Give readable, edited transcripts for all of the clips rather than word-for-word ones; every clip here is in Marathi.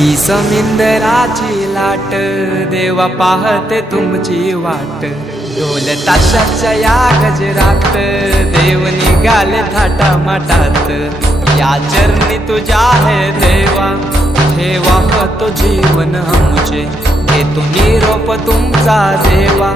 ही समिंदराची लाट देवा पाहते तुमची वाट ढोल ताशाच्या या गजरात देव निघाले थाटा माटात या चरणी तुझ्या आहे देवा ठेवा तो जीवन आमचे घेतो निरोप तुमचा देवा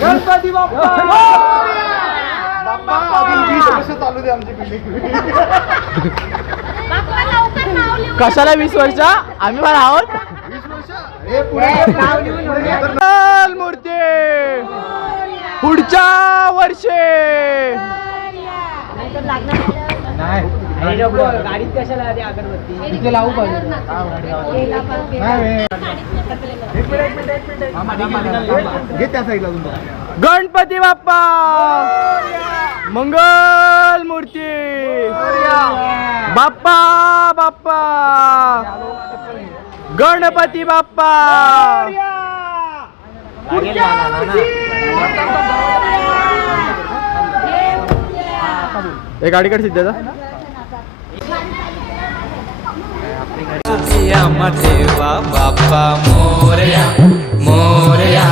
गणपती बाप्पा बाप्पा अजून 20 वर्ष चालू दे आमची बिल्डिंग कशाला 20 वर्ष आम्ही पण आहोत 20 वर्ष हे पुढे मूर्ती पुढच्या वर्षी गाडीत कशाला अगरबत्ती इथे लावू पाहिजे घे त्या साईडला गणपती बाप्पा मंगल मूर्ती बाप्पा बाप्पा गणपती बाप्पा एक गाडीकडे सिद्धाचा देवा बाप्पा मोरया मोरया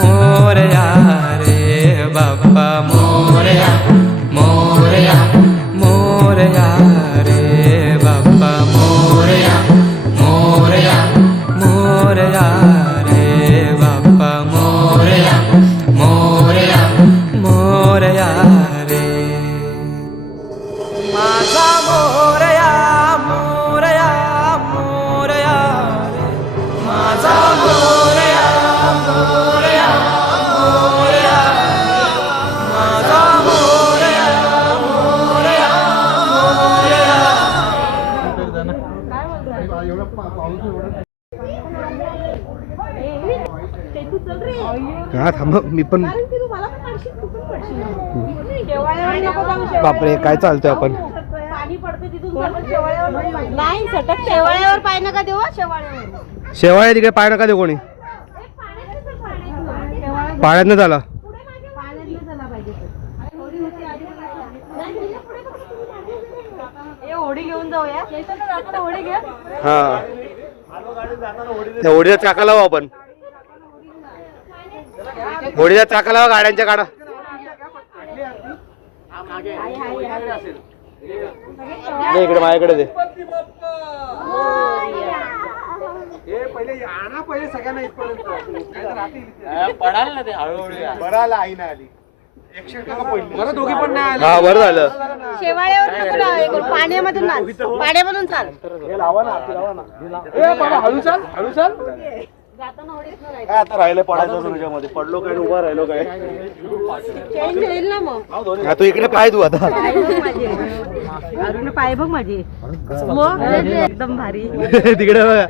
मोरया रे बाप्पा मोरया मोरया मोरया रे बाप्पा मोरया मोरया मोरया रे बाप्पा मोरया मोरया मोरया रे माझा मोरया मोरया मोरया रे माझा मोरया मोरया मोरया माझा मोरया मोरया मोरया हा थांब मी पण बापरे काय चालतंय आपण नाही सटक शेवाळ्यावर पाय नका देऊ शेवाळ्यावर शेवाळ्या तिकडे पाय नका दे कोणी पाण्यात झाला होडी घेऊन जाऊया होडी घ्या हा त्या होडीचा चाका लावू आपण होडीचा चाका लावा गाड्यांच्या काढा इकडे माझ्याकडे दे पडाल ना ते हळूहळू बरं आलं आई नाही आली दोघी पण नाही आले. हा बरं झालं. शेवाळ्यावर नको ना, हे करू, पाण्यामधून नाच. पाण्यामधून चाल. हळू चाल हळू चाल. जाताना होडीत न राहायचं. काय आता राहिलं पडायचं तुझ्यामध्ये पडलो काय उभा राहिलो काय चेंज होईल ना मग. हा, तू इकडे पाय तू आता. पाय बघ माझे. अरुण पाय बघ माझे. मग एकदम भारी. तिकडे बघा.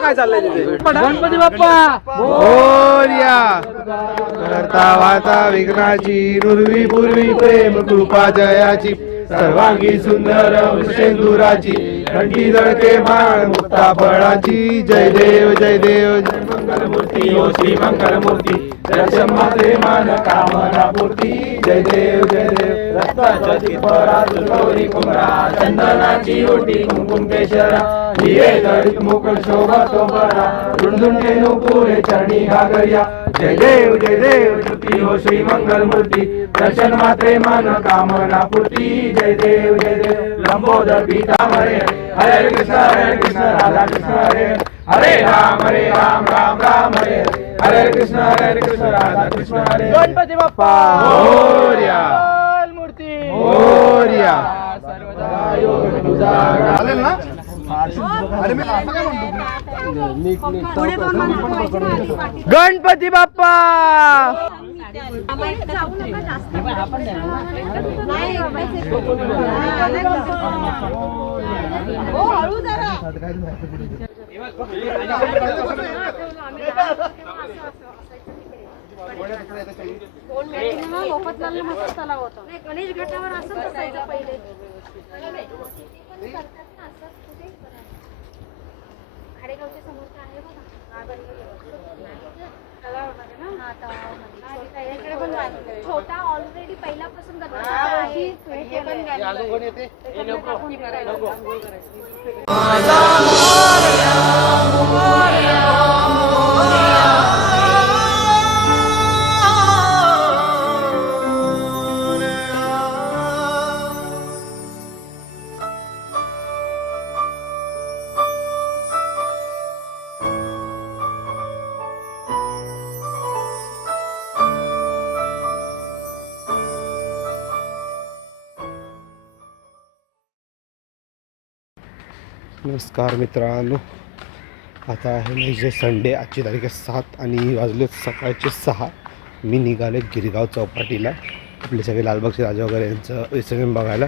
काय चाललंय तिथे? गणपती बाप्पा मोरया. करता वाचा विघ्नाची नुरवी पूर्वी प्रेम कृपा जयाची सर्वांगी सुंदर वृषेंदुराची कंठी जळके बाण मुक्ता फळाची जय देव जय देव जय मंगल मूर्ती ओ श्री मंगल मूर्ती दर्शन मात्रे मान कामना पूर्ती जय देव जय देव रक्ताच्या चिपरा तुळवरी कुमरा चंदनाची ओटी कुंकुम केशरा हिरे जडित मुकुल शोभा तोबरा झुंझुंटे नुपुरे चरणी घागरिया जय देव ज्योती हो श्री मंगल मूर्ती दर्शन मात्रे मन कामना पूर्ती जय देव लंबोदर पीतांबरे हरे कृष्ण राधा कृष्ण हरे राम राम राम हरे कृष्ण राधा कृष्ण हरे. गणपती बाप्पा मोरया मूर्ती मोरया. चालेल ना पुढे दोन माणसं पळायची ना आधी पाठी. गणपती बाप्पा नाही, जाऊ नका जास्त. नाही, हो, हळू जरा. कोण भेटेल ना, लोपतलालला मस्त तलाव होता. नाही, गणेश घाटावर असंच असायचं पहिले. खाडेगावच्या समोर तर आहे बघा. छोटा ऑलरेडी पहिल्यापासून नमस्कार मित्रांनो, आता आहे म्हणजे संडे. आजची तारीख आहे 7 आणि वाजले सकाळचे 6. मी निघाले गिरगाव चौपाटीला आपले सगळे लालबागचे राजा वगैरे यांचं विसर्जन बघायला.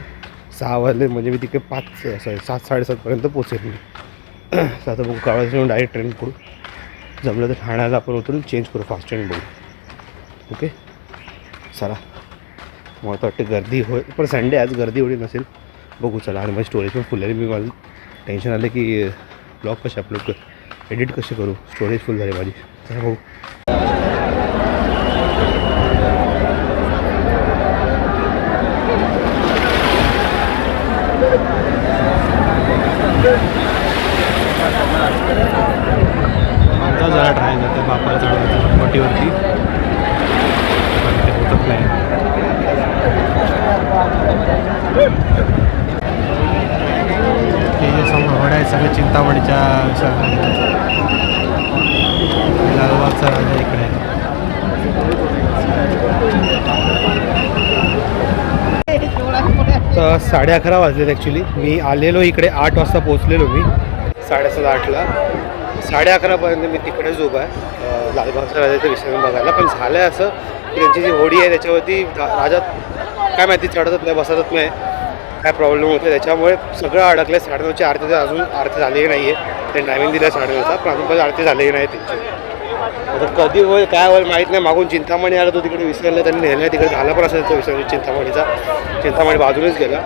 6 वाजले म्हणजे मी तिकडे 7-7:30पर्यंत पोचेल मी. तर आता बघू कावळ्यापासून डायरेक्ट ट्रेन करू. जमलं तर ठाण्याला आपण उतरून चेंज करू, फास्ट ट्रेन बघू. ओके चला. मला तर वाटते गर्दी होईल, पण संडे आज गर्दी एवढी नसेल. बघू चला. आणि माझी स्टोरेज पण फुल आहे. मी माझं टेन्शन आलं की ब्लॉग कसे अपलोड कर, एडिट कसे करू, स्टोरेज फुल झाली माझी. चला बघू. जरा ट्राय करते बापाला चढवण्याचा मोठीवरती होतं प्लॅन. हे जे समोर होड आहे सगळे चिंतामणीच्या लालबागचा राजा इकडे आहे. तर 11:30 वाजलेत ॲक्च्युली. मी आलेलो इकडे 8 वाजता पोचलेलो मी. 7:30-8ला 11:30पर्यंत मी तिकडेच उभा आहे लालबागचा राजाचं विसर्जन बघायला. पण झालं आहे असं की त्यांची जी होडी आहे त्याच्यावरती राजा काय माहिती चढतच नाही, बसतच नाही, काय प्रॉब्लेम होतो त्याच्यामुळे सगळं अडकलं. 9:30ची आरती अजून आरती झालेली नाही आहे. ते टायमिंग दिलं 9:30चा, पण अजून आरती झालेली नाही त्यांची. आता कधी होईल काय होईल माहीत नाही. मागून चिंतामणी आला तो तिकडे विसरला, त्यांनी नेलं तिकडे. झाला पण असेल तो विसर्जन चिंतामणीचा. चिंतामणी बाजूनच गेला.